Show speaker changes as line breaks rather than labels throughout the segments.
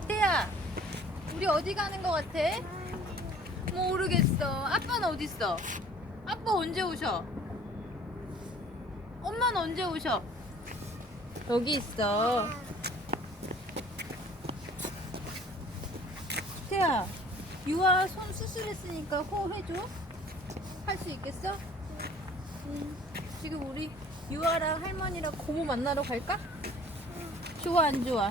기태야 우리 어디 가는 거 같아? 아니. 모르겠어 아빠는 어디 있어? 아빠 언제 오셔? 엄마는 언제 오셔? 여기 있어 아. 기태야 유아 손 수술했으니까 호흡해줘 할 수 있겠어? 응. 응. 지금 우리 유아랑 할머니랑 고모 만나러 갈까? 응. 좋아, 안 좋아?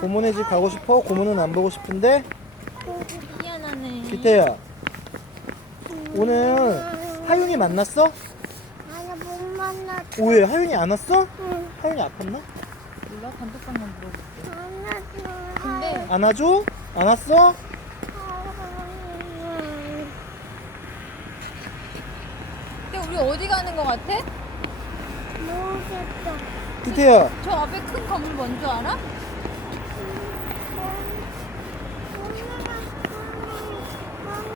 고모네 집 가고 싶어. 고모는안 보고 싶은데? 어, 미태야 음 오늘 음 하윤이 만났어?
아니 만났어.
왜? 하윤이 안 왔어? 음. 하윤이 아팠나?
몰라, 단독방만 들어
근데 안 와줘? 안 왔어? 근데 안안
왔어? 야, 우리 어디 가는 거 같아?
모르겠다.
그치? 그치? 그치?
저 앞에 큰 건물 뭔 줄 알아?